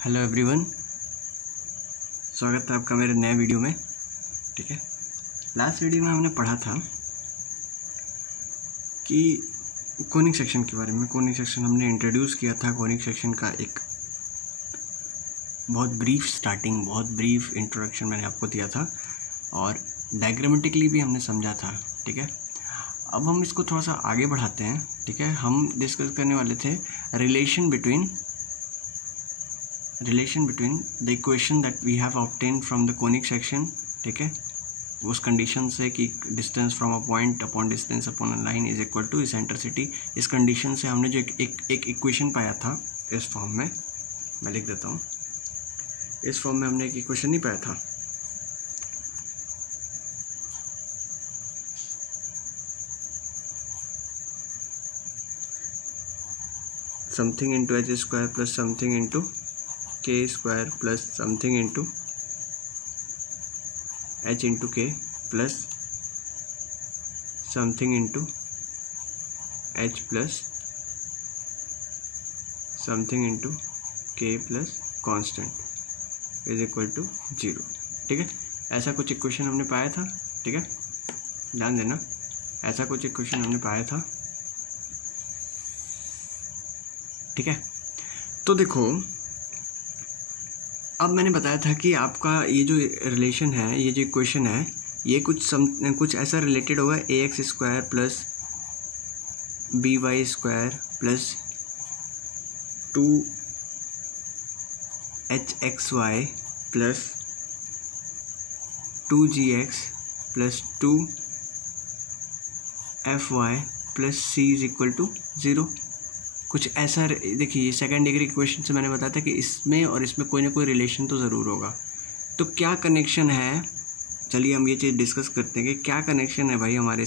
Hello everyone, स्वागत है आपका मेरे नए वीडियो में। ठीक है, लास्ट वीडियो में हमने पढ़ा था कि कोनिक सेक्शन के बारे में। कोनिक सेक्शन हमने इंट्रोड्यूस किया था। कोनिक सेक्शन का एक बहुत ब्रीफ स्टार्टिंग, बहुत ब्रीफ इंट्रोडक्शन मैंने आपको दिया था और डायग्रामेटिकली भी हमने समझा था। ठीक है, अब हम इसको थोड़ा सा आगे बढ़ाते हैं। ठीक है, हम डिस्कस करने वाले थे relation between the equation that we have obtained from the conic section. ठीक है, उस कंडीशन से कि distance from a point upon distance upon a line is equal to eccentricity. इस कंडीशन से हमने जो एक इक्वेशन पाया था इस फॉर्म में, मैं लिख देता हूँ। इस फॉर्म में हमने एक इक्वेशन नहीं पाया था। Something into H square plus something into k square plus something into h into K plus something into h plus something into K plus constant is equal to 0। ठीक है, ऐसा कुछ इक्वेशन हमने पाया था। ठीक है, ध्यान देना, ऐसा कुछ इक्वेशन हमने पाया था। ठीक है, तो देखो, अब मैंने बताया था कि आपका ये जो रिलेशन है, ये जो इक्वेशन है, ये कुछ ऐसा रिलेटेड होगा A X square plus B Y square plus 2hxy plus 2gx plus 2fy plus c is equal to 0। कुछ ऐसा। देखिए, ये सेकंड डिग्री इक्वेशन से मैंने बताया था कि इसमें और इसमें कोई ना कोई रिलेशन तो ज़रूर होगा। तो क्या कनेक्शन है, चलिए हम ये चीज़ डिस्कस करते हैं कि क्या कनेक्शन है भाई हमारे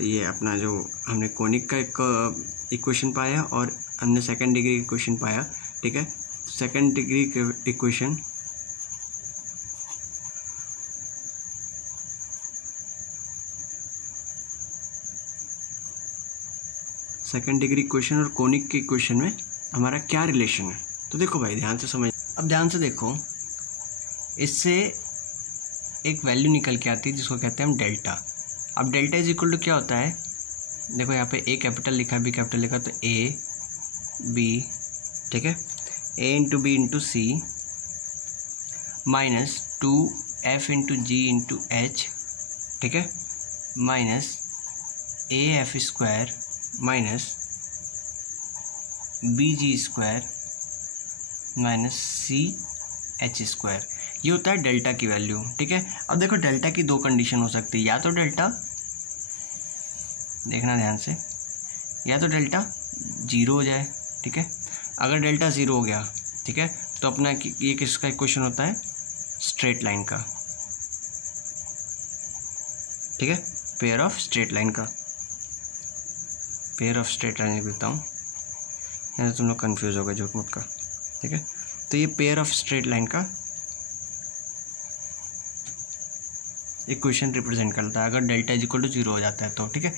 ये अपना जो हमने कोनिक का एक इक्वेशन पाया और हमने सेकंड डिग्री इक्वेशन पाया। ठीक है, second degree equation second degree equation और कोनिक के इक्वेशन में हमारा क्या रिलेशन है। तो देखो भाई, ध्यान से समझ। अब ध्यान से देखो, इससे एक वैल्यू निकल के आती है जिसको कहते हैं हम डेल्टा। अब डेल्टा इज इक्वल टू क्या होता है, देखो यहाँ पे ए कैपिटल लिखा, बी कैपिटल लिखा, तो ए बी, ठीक है, A into B into C minus 2f into G into H, ठीक है, minus A F square minus B G square minus C H square. ये होता है डेल्टा की वैल्यू। ठीक है, अब देखो, डेल्टा की दो कंडीशन हो सकती है। या तो डेल्टा, देखना ध्यान से, या तो डेल्टा 0 हो जाए। ठीक है, अगर डेल्टा 0 हो गया, ठीक है, तो अपना ये किसका इक्वेशन होता है, स्ट्रेट लाइन का। ठीक है, पेयर ऑफ स्ट्रेट लाइन का, पेयर ऑफ स्ट्रेट लाइन लिख देता हूँ, यानी तुम लोग कन्फ्यूज हो गए झूठ मूठ का। ठीक है, तो ये पेयर ऑफ स्ट्रेट लाइन का इक्वेशन रिप्रेजेंट करता है अगर डेल्टा इज इक्वल टू 0 हो जाता है तो। ठीक है,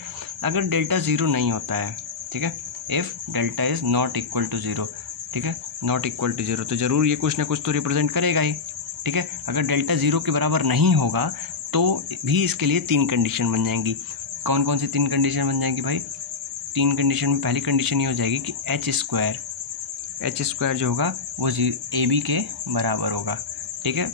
अगर डेल्टा 0 नहीं होता है, ठीक है, if delta is not equal to 0, ठीक है, नॉट इक्वल टू 0, तो जरूर ये कुछ ना कुछ तो रिप्रेजेंट करेगा ही। ठीक है, अगर डेल्टा 0 के बराबर नहीं होगा तो भी इसके लिए 3 कंडीशन बन जाएंगी। कौन कौन सी 3 कंडीशन बन जाएंगी भाई? 3 कंडीशन में पहली कंडीशन ये हो जाएगी कि एच स्क्वायर जो होगा वो ए बी के बराबर होगा। ठीक है,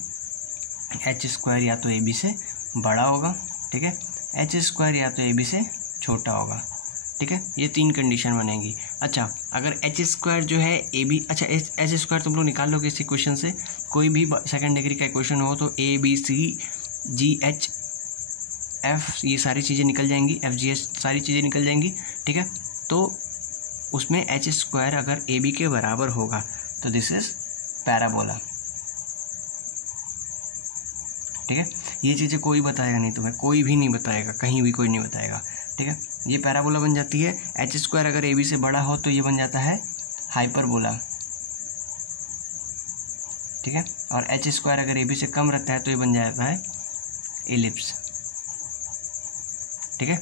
एच स्क्वायर या तो ए बी से बड़ा होगा, ठीक है, एच स्क्वायर या तो ए बी से छोटा होगा। ठीक है, ये 3 कंडीशन बनेगी। अच्छा, अगर एच स्क्वायर जो है ए बी, अच्छा एच स्क्वायर तुम लोग निकाल लोगे इस इक्वेशन से, कोई भी सेकंड डिग्री का इक्वेशन हो तो A B C G H F, ये सारी चीज़ें निकल जाएंगी, एफ जी एच सारी चीज़ें निकल जाएंगी। ठीक है, तो उसमें एच स्क्वायर अगर ए बी के बराबर होगा तो दिस इज पैराबोला। ठीक है, ये चीज़ें कोई बताएगा नहीं तुम्हें, कोई भी नहीं बताएगा, कहीं भी कोई नहीं बताएगा। ठीक है, ये पैराबोला बन जाती है। एच स्क्वायर अगर ए बी से बड़ा हो तो ये बन जाता है हाइपरबोला। ठीक है, और एच स्क्वायर अगर ए बी से कम रहता है तो ये बन जाता है एलिप्स। ठीक है,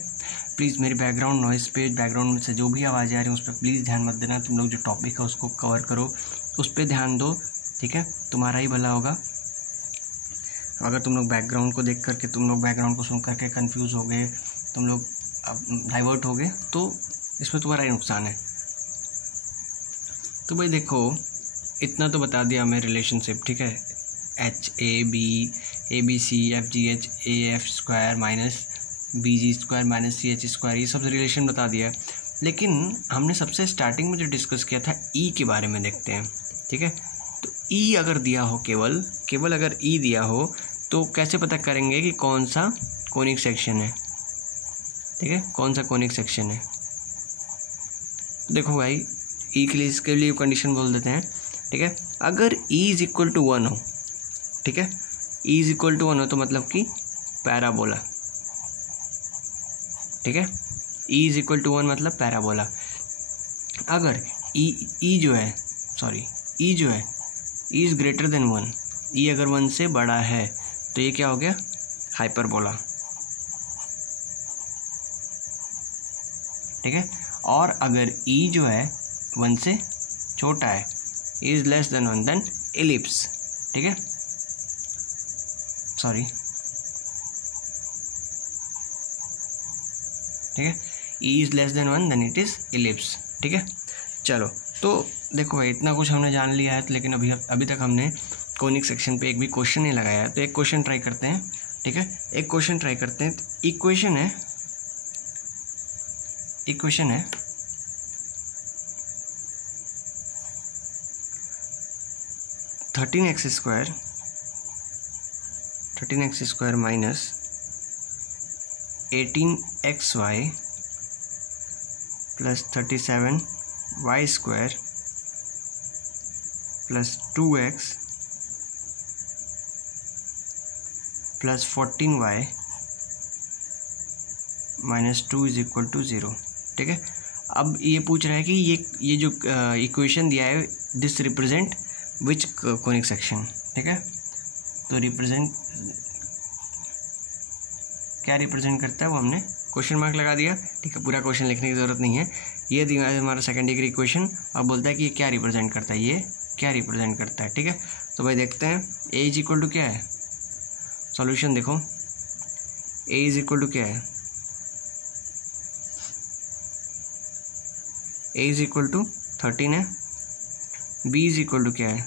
प्लीज़ मेरी बैकग्राउंड नॉइस पे, बैकग्राउंड से जो भी आवाज़ें आ रही हैं उस पर प्लीज़ ध्यान मत देना। तुम लोग जो टॉपिक है उसको कवर करो, उस पर ध्यान दो। ठीक है, तुम्हारा ही भला होगा। अगर तुम लोग बैकग्राउंड को देख करके, तुम लोग बैकग्राउंड को सुन करके कंफ्यूज हो गए, तुम लोग डाइवर्ट हो गए, तो इसमें तुम्हारा ही नुकसान है। तो भाई देखो, इतना तो बता दिया हमें रिलेशनशिप, ठीक है, H A B C F G H A F square minus B G square minus C H square, ये सब रिलेशन बता दिया। लेकिन हमने सबसे स्टार्टिंग में जो डिस्कस किया था ई के बारे में देखते हैं, ठीक है। तो ई अगर दिया हो, केवल अगर ई दिया हो, तो कैसे पता करेंगे कि कौन सा कोनिक सेक्शन है, ठीक है, कौन सा कोनिक सेक्शन है। तो देखो भाई, ई के लिए, इसके लिए कंडीशन बोल देते हैं, ठीक है। अगर ई इज इक्वल टू 1 हो, ठीक है, ई इज इक्वल टू 1 हो तो मतलब कि पैराबोला, ठीक है, ई इज इक्वल टू 1 मतलब पैराबोला। अगर ई जो है ई इज ग्रेटर देन 1, ई अगर 1 से बड़ा है तो ये क्या हो गया, हाइपरबोला, ठीक है। और अगर ई जो है 1 से छोटा है, is less than 1, then ellipse, ठीक है, ठीक है, E is less than 1 then it is ellipse, ठीक है। चलो, तो देखो भाई, इतना कुछ हमने जान लिया है, लेकिन अभी तक हमने कोनिक सेक्शन पे एक भी क्वेश्चन नहीं लगाया है। तो एक क्वेश्चन ट्राई करते हैं, ठीक है, एक क्वेश्चन ट्राई करते हैं। इक्वेशन है 13x square minus 18xy plus 37y square plus 2x plus 14y minus 2 is equal to 0, ठीक है। अब ये पूछ रहा है कि ये जो इक्वेशन दिया है, this represent which conic section, ठीक है। तो क्या रिप्रेजेंट करता है वो हमने क्वेश्चन मार्क लगा दिया, ठीक है। पूरा क्वेश्चन लिखने की ज़रूरत नहीं है। ये दिया है हमारा सेकंड डिग्री इक्वेशन। अब बोलता है कि ये क्या रिप्रेजेंट करता है, ये क्या रिप्रेजेंट करता है, ठीक है। तो भाई देखते हैं, ए इज इक्वल टू क्या है, सॉल्यूशन देखो, ए इज इक्वल टू क्या है, ए इज इक्वल टू 13 है। बी इज इक्वल टू क्या है,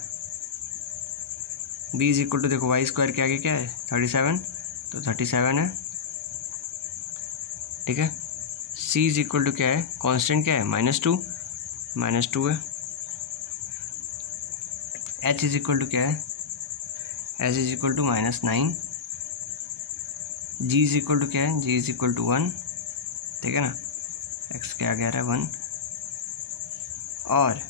बी इज इक्वल टू देखो वाई स्क्वायर के आगे क्या है 37, तो 37 है, ठीक है। सी इज इक्वल टू क्या है, कांस्टेंट क्या है -2 है। एच इज इक्वल टू क्या है, H is equal to -9। G is equal to क्या है, जी इज इक्वल टू 1, ठीक है ना, एक्स के आगे आ रहा है 1। और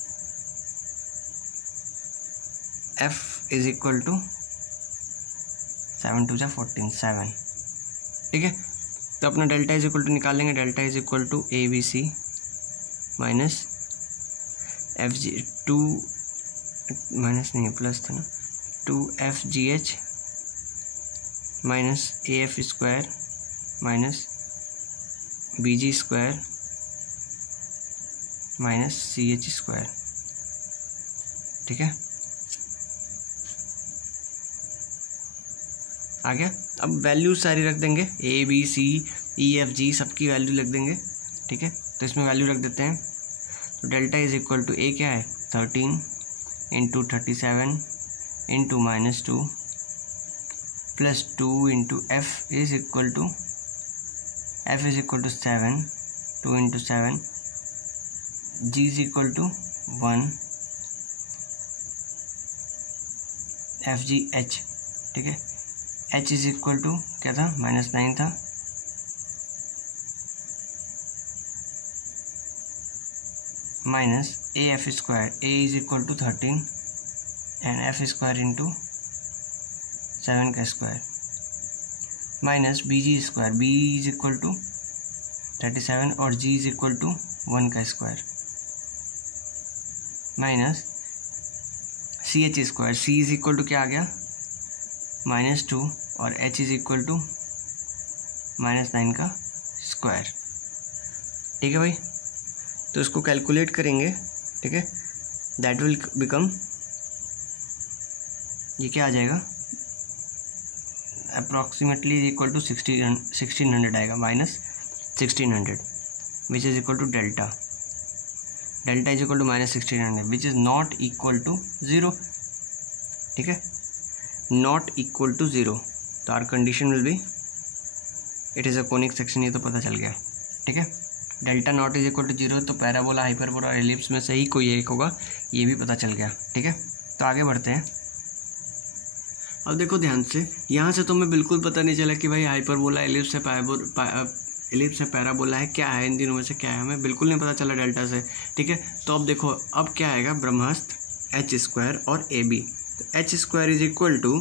एफ इज इक्वल टू 7 2 14 7, ठीक है। तो अपना डेल्टा इज इक्वल टू निकालेंगे, delta is equal to A B C minus F G 2 minus नहीं है प्लस था ना, 2FGH minus AF square minus BG square minus CH square, ठीक है, आ गया। अब वैल्यू सारी रख देंगे, A B C E F G सबकी वैल्यू रख देंगे, ठीक है। तो इसमें वैल्यू रख देते हैं। तो delta is equal to A क्या है 13 into 37 into -2 plus 2 into F is equal to 7, 2 into 7, G is equal to 1, FGH, ठीक है। H इज इक्वल टू क्या था, -9 था, minus AF square, A is equal to 13 and F square into 7 का square minus BG square, B is equal to 37 और G is equal to 1 का square minus CH square, C is equal to क्या आ गया -2 और H is equal to -9 का square, ठीक है भाई। तो इसको कैलकुलेट करेंगे, ठीक है, दैट विल बिकम ये क्या आ जाएगा, अप्रॉक्सीमेटली इक्वल टू 1600 आएगा, minus 1600 which is equal to delta, delta is equal to minus 1600 which is not equal to 0, ठीक है, नॉट इक्वल टू 0। तो our condition will be it is a conic section, ये तो पता चल गया, ठीक है। Delta not is equal to 0 तो पैराबोला, हाइपरबोला और एलिप्स में से ही कोई एक होगा, ये भी पता चल गया, ठीक है। तो आगे बढ़ते हैं। अब देखो ध्यान से, यहाँ से तुम्हें बिल्कुल पता नहीं चला कि भाई हाइपरबोला, एलिप्स है, एलिप्स है, पैराबोला है, क्या है इन दिनों में से, क्या है, हमें बिल्कुल नहीं पता चला डेल्टा से, ठीक है। तो अब देखो अब क्या आएगा, ब्रह्मास्त्र h² और AB। तो h² इज इक्वल टू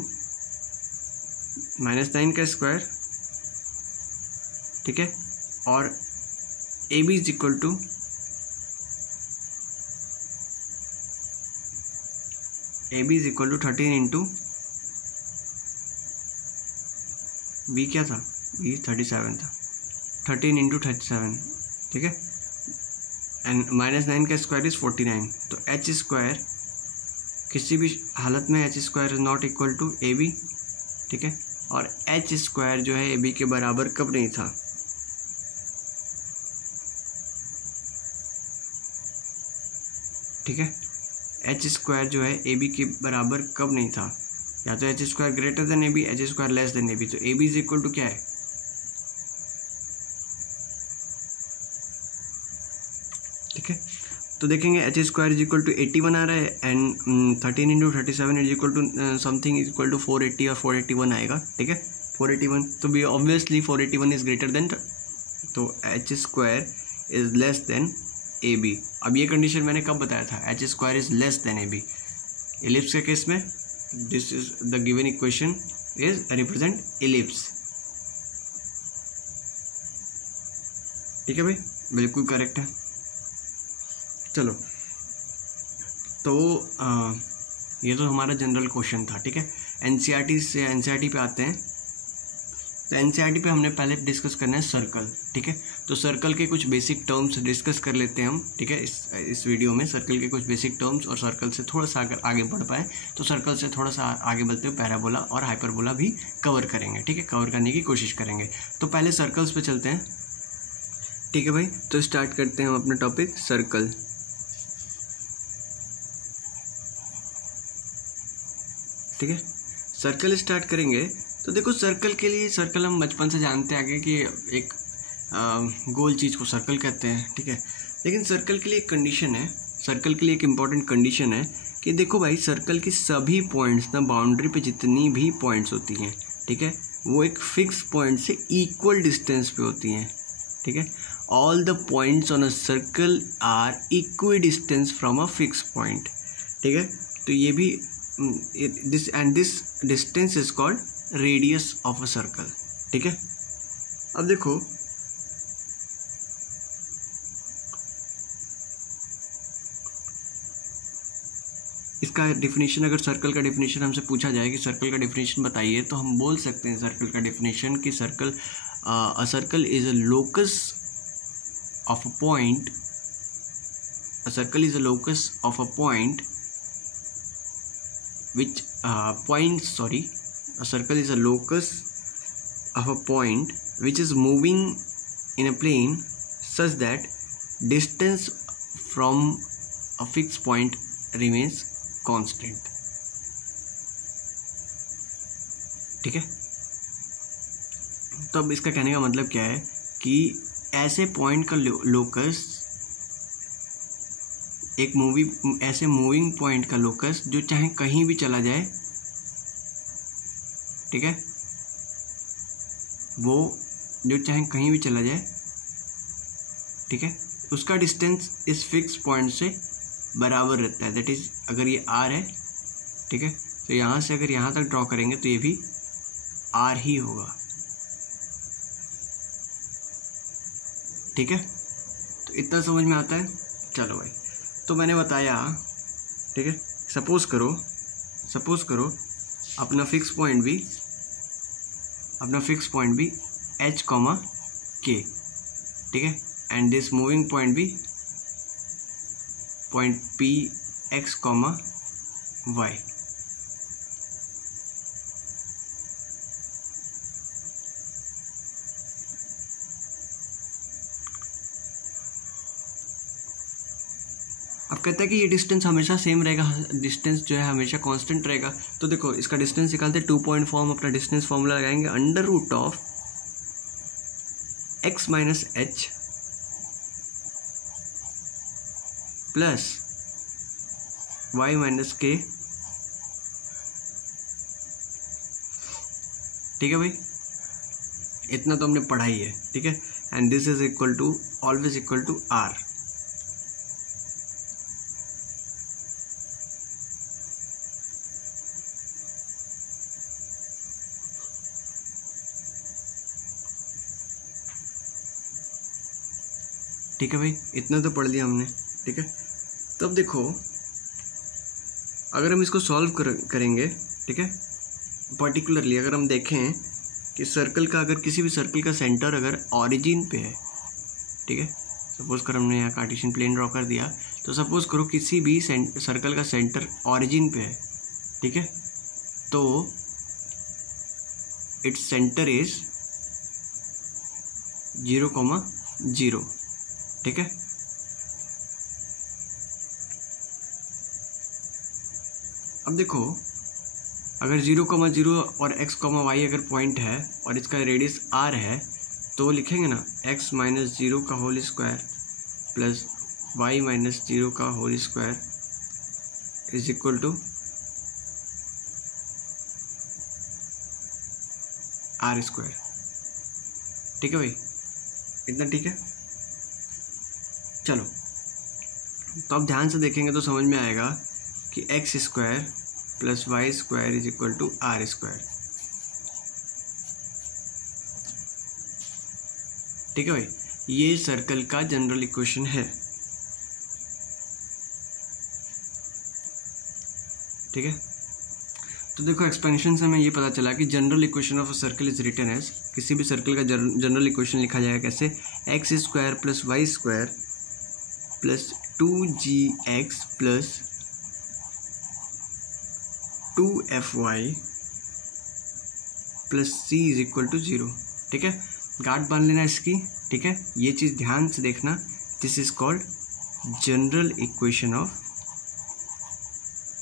-9 का स्क्वायर, ठीक है, और AB is equal to AB is equal to 13 into B, क्या था, B 37 था, 13 इंटू 37, ठीक है, एंड -9 का स्क्वायर इज 49। तो h² किसी भी हालत में h² is not equal to AB, ठीक है, और h² जो है AB के बराबर कब नहीं था, ठीक है, h² जो है AB के बराबर कब नहीं था, या तो h² greater than AB, h² less than AB। तो AB इज इक्वल टू क्या है, ठीक है। तो देखेंगे h² इज इक्वल टू 81 आ रहा है, and 13 into 37 is equal to something is equal to 480 और 481 आएगा, ठीक है, 481। तो भी ऑब्वियसली 481 इज ग्रेटर देन, तो h² is less then AB। अब ये कंडीशन मैंने कब बताया था, h² is less then AB। Ellipse के केस में this is the given equation is represent ellipse, ठीक है भाई, बिल्कुल करेक्ट है। चलो, तो ये तो हमारा जनरल क्वेश्चन था, ठीक है। एनसीईआरटी पे आते हैं। तो एनसीईआरटी पे हमने पहले डिस्कस करना है सर्कल, ठीक है। तो सर्कल के कुछ बेसिक टर्म्स डिस्कस कर लेते हैं हम, ठीक है, इस वीडियो में सर्कल के कुछ बेसिक टर्म्स, और सर्कल से थोड़ा सा अगर आगे बढ़ पाए तो सर्कल से थोड़ा सा आगे बढ़ते हुए पैराबोला और हाइपरबोला भी कवर करेंगे, ठीक है, कवर करने की कोशिश करेंगे। तो पहले सर्कल्स पे चलते हैं, ठीक है भाई। तो स्टार्ट करते हैं हम अपना टॉपिक सर्कल, ठीक है। सर्कल स्टार्ट करेंगे तो देखो, सर्कल के लिए, सर्कल हम बचपन से जानते आगे कि एक गोल चीज़ को सर्कल कहते हैं, ठीक है। लेकिन सर्कल के लिए एक कंडीशन है, सर्कल के लिए एक इम्पॉर्टेंट कंडीशन है कि देखो भाई, सर्कल की सभी पॉइंट्स ना, बाउंड्री पे जितनी भी पॉइंट्स होती हैं, ठीक है, वो एक फिक्स पॉइंट से इक्वल डिस्टेंस पे होती हैं, ठीक है। All the points on a circle are equi distance from a fix point, ठीक है। तो ये भी this distance is called radius of a circle, ठीक है। अब देखो, इसका डेफिनेशन, अगर सर्कल का डेफिनेशन हमसे पूछा जाए कि सर्कल का डेफिनेशन बताइए, तो हम बोल सकते हैं सर्कल का डेफिनेशन कि circle, a circle is a locus of a point, a circle is a locus of a point which a circle is a locus of a point which is moving in a plane such that distance from a fixed point remains constant, ठीक है। तो अब इसका कहने का मतलब क्या है कि ऐसे पॉइंट का लोकस, एक ऐसे मूविंग पॉइंट का लोकस जो चाहे कहीं भी चला जाए, ठीक है, वो जो चाहे कहीं भी चला जाए, ठीक है, उसका डिस्टेंस इस फिक्स पॉइंट से बराबर रहता है। दैट इज, अगर ये r है, ठीक है, तो यहाँ से अगर यहाँ तक ड्रॉ करेंगे तो ये भी r ही होगा, ठीक है। तो इतना समझ में आता है। चलो भाई, तो मैंने बताया, ठीक है, सपोज करो अपना फिक्स पॉइंट भी h, k, ठीक है, एंड दिस मूविंग पॉइंट भी पॉइंट p, x, y, अब कहता है कि ये डिस्टेंस हमेशा सेम रहेगा, डिस्टेंस जो है हमेशा कांस्टेंट रहेगा। तो देखो इसका डिस्टेंस निकालते हैं, 2 पॉइंट फॉर्म अपना डिस्टेंस फॉर्मूला लगाएंगे, under root of x minus H plus y minus K. ठीक है भाई, इतना तो हमने पढ़ा ही है, ठीक है। And this is equal to always equal to r। ठीक है भाई, इतना तो पढ़ लिया हमने, ठीक है। तो अब देखो अगर हम इसको सॉल्व करेंगे, ठीक है, पर्टिकुलरली अगर हम देखें कि सर्कल का, अगर किसी भी सर्कल का सेंटर अगर ऑरिजिन पे है, ठीक है, सपोज कर हमने यहाँ कार्टेशियन प्लेन ड्रॉ कर दिया, तो सपोज करो किसी भी सर्कल का सेंटर ऑरिजिन पे है, ठीक है, तो इट्स सेंटर इज 0,0, ठीक है। अब देखो अगर 0,0 और x, y अगर पॉइंट है और इसका रेडियस r है, तो लिखेंगे ना x माइनस 0 का whole square plus y minus 0 का whole square is equal to r square. ठीक है भाई, इतना ठीक है। चलो तो अब ध्यान से देखेंगे तो समझ में आएगा कि X square plus Y square is equal to R square. ठीक है भाई, ये सर्कल का जनरल इक्वेशन है। ठीक है, तो देखो एक्सपेंशन से हमें ये पता चला कि general equation of a circle is written as, किसी भी सर्कल का जनरल इक्वेशन लिखा जाएगा कैसे, X square plus Y square plus 2gx plus 2fy plus c is equal to 0। ठीक है, गांठ बांध लेना इसकी। ठीक है, ये चीज़ ध्यान से देखना, this is called general equation of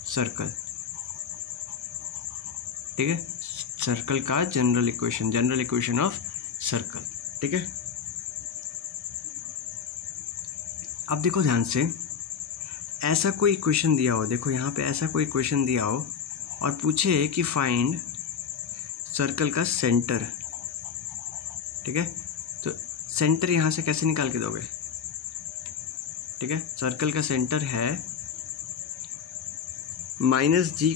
circle. ठीक है, सर्कल का जनरल इक्वेशन ऑफ सर्कल। ठीक है, अब देखो ध्यान से, ऐसा कोई इक्वेशन दिया हो, देखो यहाँ पे ऐसा कोई इक्वेशन दिया हो और पूछे कि फाइंड सर्कल का सेंटर। ठीक है, तो सेंटर यहाँ से कैसे निकाल के दोगे। ठीक है, सर्कल का सेंटर है -g,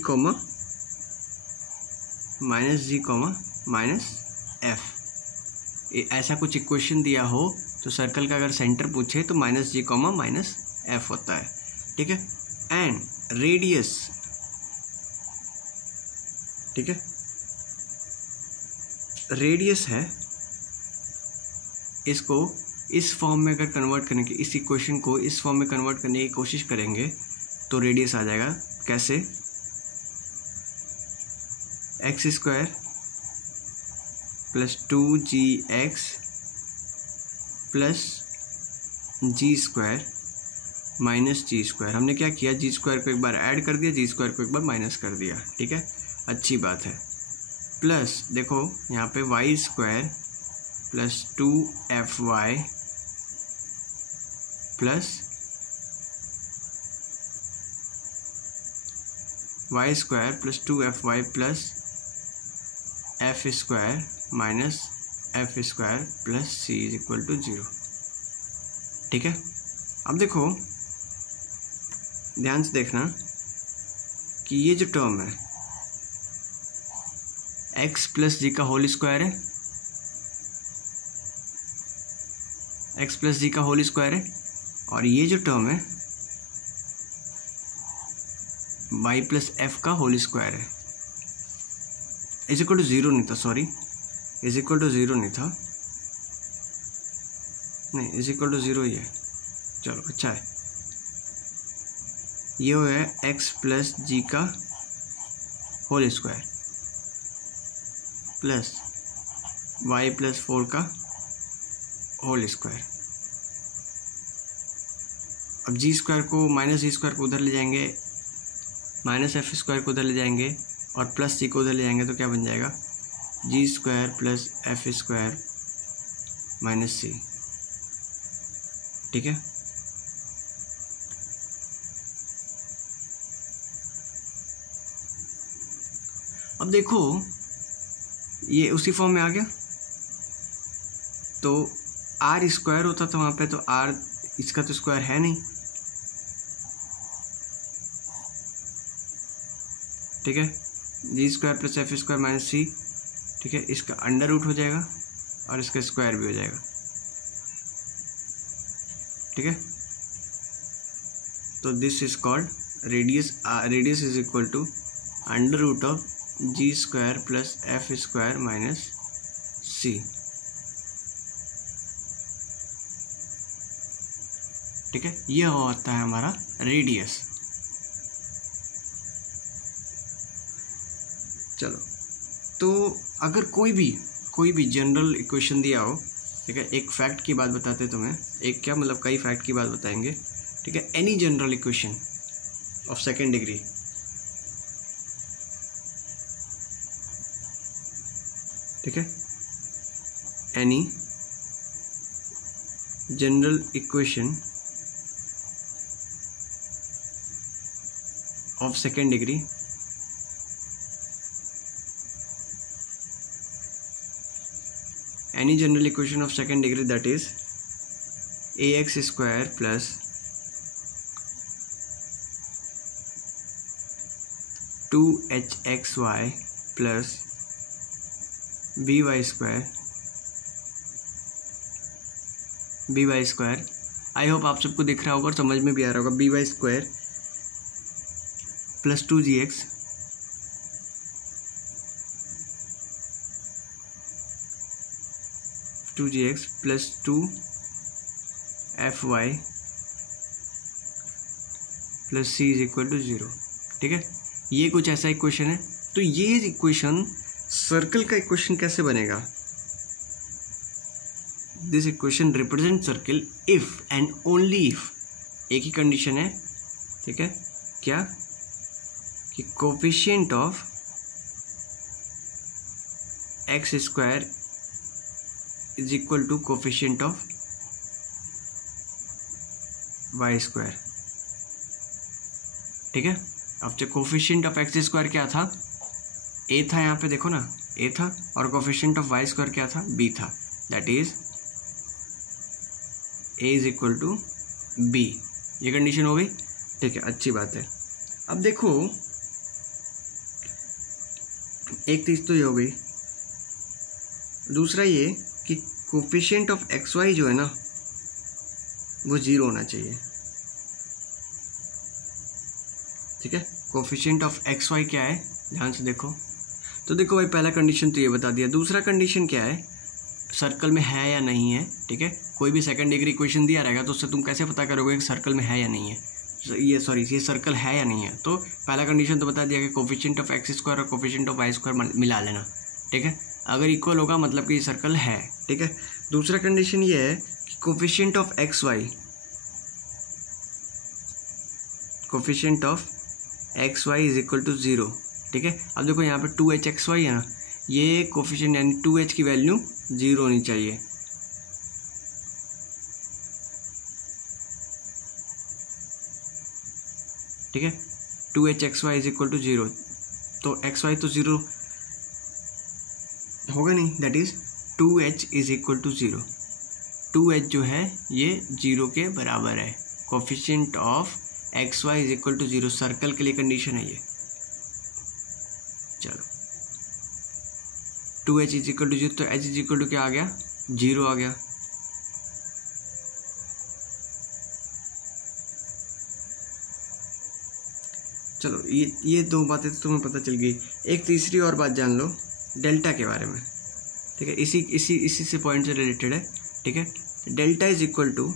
-f। ऐसा कुछ इक्वेशन दिया हो तो सर्कल का अगर सेंटर पूछे तो -g, -f होता है। ठीक है, एंड रेडियस, ठीक है, रेडियस है, इसको इस फॉर्म में अगर कन्वर्ट करने की, इस इक्वेशन को इस फॉर्म में कन्वर्ट करने की कोशिश करेंगे तो रेडियस आ जाएगा कैसे, X square plus 2gx plus G square minus G square. हमने क्या किया, जी स्क्वायर को एक बार ऐड कर दिया, जी स्क्वायर को एक बार माइनस कर दिया। ठीक है, अच्छी बात है। प्लस देखो यहाँ पे Y square plus 2fy plus Y square plus 2fy plus F square minus F square plus C is equal to 0। ठीक है, अब देखो ध्यान से देखना कि ये जो टर्म है x प्लस जी का होल स्क्वायर है, x प्लस जी का होल स्क्वायर है, और ये जो टर्म है y प्लस एफ का होल स्क्वायर है। इज इक्वल टू 0 नहीं था, सॉरी, इज इक्वल टू 0 नहीं था, नहीं इज इक्वल टू 0 ही है। चलो अच्छा है, ये है x प्लस जी का whole square plus y plus 4 का होल स्क्वायर। अब जी स्क्वायर को माइनस जी स्क्वायर को उधर ले जाएंगे, माइनस एफ स्क्वायर को उधर ले जाएंगे और प्लस सी को उधर ले जाएंगे तो क्या बन जाएगा, G square plus F square minus C. ठीक है, अब देखो ये उसी फॉर्म में आ गया। तो आर स्क्वायर होता था वहाँ पे, तो आर इसका तो स्क्वायर है नहीं। ठीक है, G square plus F square minus C. ठीक है, इसका अंडर रूट हो जाएगा और इसका स्क्वायर भी हो जाएगा। ठीक है, तो this is called radius. Radius is equal to under root of G square plus F square minus C. ठीक है, यह होता है हमारा रेडियस। चलो, तो अगर कोई भी जनरल इक्वेशन दिया हो, ठीक है, एक फैक्ट की बात बताते तुम्हें, एक क्या मतलब कई फैक्ट की बात बताएंगे। ठीक है, any general equation of second degree, ठीक है, any general equation of second degree any general equation of second degree, that is ax square plus two H X Y plus B Y square I hope आप सबको दिख रहा होगा और समझ में भी आ रहा होगा। B Y square plus 2gx plus 2fy plus C is equal to 0। ठीक है, ये कुछ ऐसा इक्वेशन है। तो ये इक्वेशन सर्कल का इक्वेशन कैसे बनेगा? This equation represent circle if and only if, एक ही कंडीशन है, ठीक है, क्या कि coefficient of X square is equal to coefficient of Y square. ठीक है, अब जो कोफिशिएंट ऑफ एक्स स्क्वायर क्या था, ए था, यहाँ पे देखो ना ए था, और कोफिशिएंट ऑफ वाई स्क्वायर क्या था, बी था, that is A is equal to B. ये कंडीशन हो गई। ठीक है, अच्छी बात है। अब देखो एक चीज तो ये हो गई, दूसरा ये कि कोफिशिएंट ऑफ एक्स वाई जो है ना वो 0 होना चाहिए। ठीक है, कोफिशिएंट ऑफ एक्स वाई क्या है, ध्यान से देखो। तो देखो भाई, पहला कंडीशन तो ये बता दिया। दूसरा कंडीशन क्या है, सर्कल में है या नहीं है। ठीक है, कोई भी सेकंड डिग्री इक्वेशन दिया रहेगा तो उससे तुम कैसे पता करोगे कि सर्कल में है या नहीं है, ये सर्कल है या नहीं है। तो पहला कंडीशन तो बता दिया कि कोफिशिएंट ऑफ एक्स स्क्वायर और कोफिशिएंट ऑफ वाई स्क्वायर मिला लेना। ठीक है, अगर इक्वल होगा मतलब कि सर्कल है। ठीक है, दूसरा कंडीशन ये है कि coefficient of X Y, coefficient of X Y is equal to 0। ठीक है, अब देखो यहाँ पे 2hxy है ना, ये कोफिशिएंट यानी 2h की वैल्यू 0 होनी चाहिए। ठीक है, 2hxy इज इक्वल टू 0, तो xy तो 0 होगा नहीं, that is 2h is equal to 0। 2h जो है ये 0 के बराबर है। Coefficient of X Y is equal to 0 circle के लिए कंडीशन है ये। चलो, 2h इज इक्वल टू 0, तो h इज इक्वल टू क्या आ गया, 0 आ गया। चलो, ये दो बातें तो तुम्हें पता चल गई। एक तीसरी और बात जान लो डेल्टा के बारे में। ठीक है, इसी से पॉइंट से रिलेटेड है। ठीक है, delta is equal to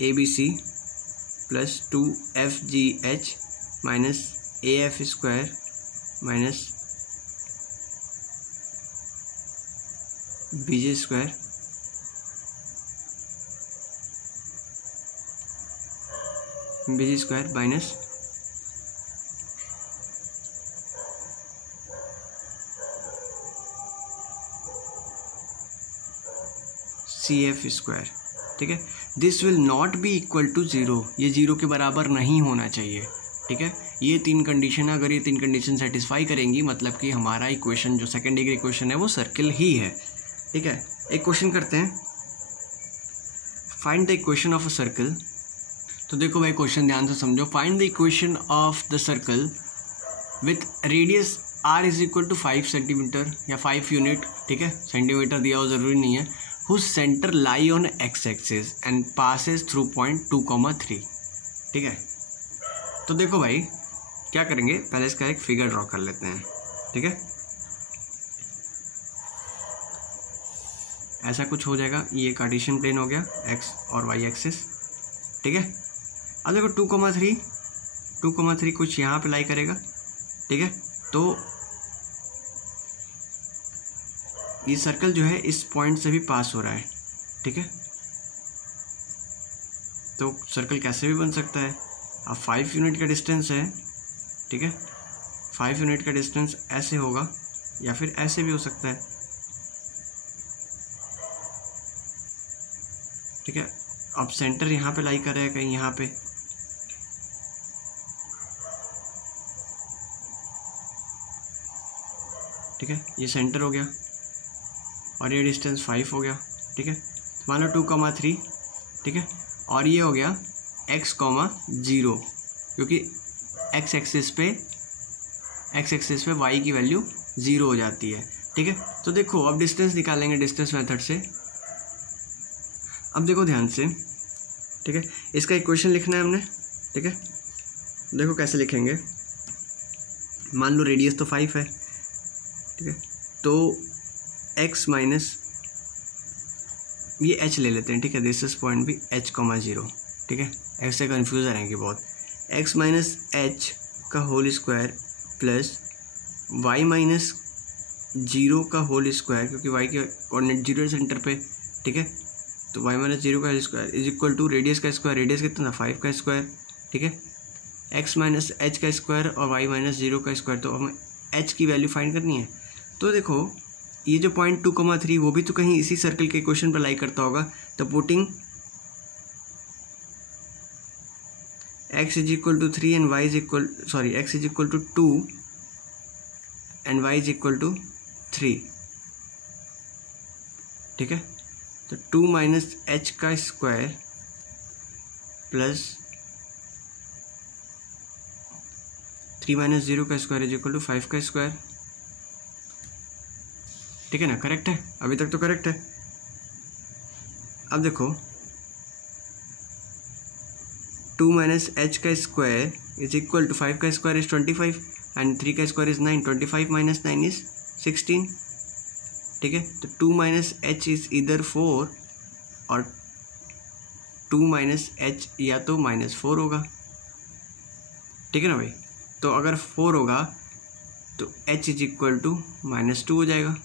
ABC plus 2FGH minus AF square minus BJ square B square minus C F square, ठीक है। This will not be equal to zero, ये ज़ीरो के बराबर नहीं होना चाहिए, ठीक है। ये तीन कंडीशन है, अगर ये तीन कंडीशन सेटिस्फाई करेंगी मतलब कि हमारा इक्वेशन जो सेकंड डिग्री इक्वेशन है वो सर्किल ही है, ठीक है। एक क्वेश्चन करते हैं, find the equation of a circle. तो देखो भाई क्वेश्चन ध्यान से समझो। Find the equation of the circle with radius r is equal to 5 centimetre या 5 यूनिट, ठीक है। सेंटीमीटर दिया हो ज़रूरी नहीं है। Whose centre lie on X axis and passes through point 2,3, ठीक है। तो देखो भाई क्या करेंगे, पहले इसका एक फिगर ड्रॉ कर लेते हैं, ठीक है। ऐसा कुछ हो जाएगा, ये कार्टेशियन प्लेन हो गया एक्स और वाई एक्सिस, ठीक है। अब देखो 2,3 कुछ यहाँ पे लाई करेगा, ठीक है। तो ये सर्कल जो है इस पॉइंट से भी पास हो रहा है, ठीक है। तो सर्कल कैसे भी बन सकता है। अब 5 यूनिट का डिस्टेंस है, ठीक है। 5 यूनिट का डिस्टेंस ऐसे होगा या फिर ऐसे भी हो सकता है, ठीक है। अब सेंटर यहाँ पे लाई कर रहा है कहीं यहाँ पे, ठीक है। ये सेंटर हो गया और ये डिस्टेंस 5 हो गया, ठीक है। मान लो 2,3, ठीक है। और ये हो गया x, 0, क्योंकि x एक्सिस पे y की वैल्यू 0 हो जाती है, ठीक है। तो देखो अब डिस्टेंस निकालेंगे डिस्टेंस मेथड से। अब देखो ध्यान से, ठीक है। इसका इक्वेशन लिखना है हमने, ठीक है। देखो कैसे लिखेंगे। मान लो रेडियस तो 5 है, ठीक है। तो x माइनस ये h ले लेते हैं, ठीक है। दिस इज पॉइंट भी h, 0, ठीक है। ऐसे कन्फ्यूज रहेंगे बहुत। x माइनस h का whole square plus y minus 0 का होल स्क्वायर, क्योंकि y के कोऑर्डिनेट 0 सेंटर पे, ठीक है। तो y माइनस 0 का whole square is equal to radius का स्क्वायर, रेडियस कितना था 5 का स्क्वायर, ठीक है। x माइनस h का स्क्वायर और y माइनस 0 का स्क्वायर, तो हमें h की वैल्यू फाइंड करनी है। तो देखो ये जो पॉइंट 2,3 वो भी तो कहीं इसी सर्कल के इक्वेशन पर लाई करता होगा। तो putting x is equal to 3 and y is equal x is equal to 2 and y is equal to 3, ठीक है। तो 2 माइनस h का स्क्वायर प्लस 3 माइनस 0 का स्क्वायर इज इक्वल टू 5 का स्क्वायर, ठीक है ना। करेक्ट है, अभी तक तो करेक्ट है। अब देखो 2 माइनस h का स्क्वायर इज इक्वल टू 5 का स्क्वायर इज 25 एंड 3 का स्क्वायर इज 9, 25 माइनस 9 इज 16, ठीक है। तो 2 माइनस h इज इधर 4 और 2 माइनस h या तो -4 होगा, ठीक है ना भाई। तो अगर 4 होगा तो h इज इक्वल टू -2 हो जाएगा,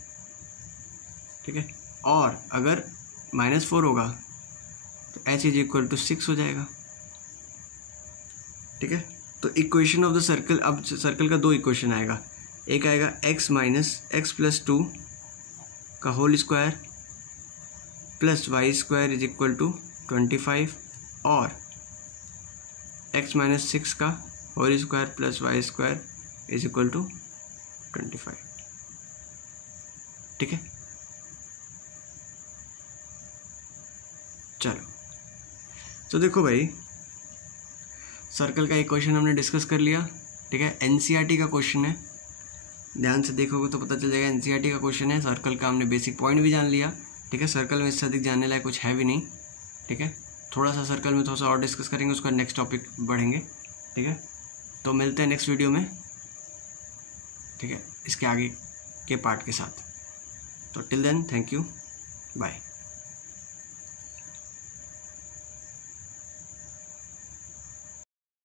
ठीक है। और अगर -4 होगा तो h इज इक्वल टू 6 हो जाएगा, ठीक है। तो इक्वेशन ऑफ द सर्कल, अब सर्कल का 2 इक्वेशन आएगा। एक आएगा x माइनस x प्लस 2 का whole square plus y square is equal to 25 और x माइनस 6 का whole square plus y square is equal to 25, ठीक है। चलो तो देखो भाई सर्कल का इक्वेशन हमने डिस्कस कर लिया, ठीक है। एनसीईआरटी का क्वेश्चन है, ध्यान से देखोगे तो पता चल जाएगा एनसीईआरटी का क्वेश्चन है। सर्कल का हमने बेसिक पॉइंट भी जान लिया, ठीक है। सर्कल में इससे अधिक जानने लायक कुछ है भी नहीं, ठीक है। थोड़ा सा सर्कल में थोड़ा सा और डिस्कस करेंगे, उसका नेक्स्ट टॉपिक बढ़ेंगे, ठीक है। तो मिलते हैं नेक्स्ट वीडियो में, ठीक है, इसके आगे के पार्ट के साथ। तो till then thank you, bye.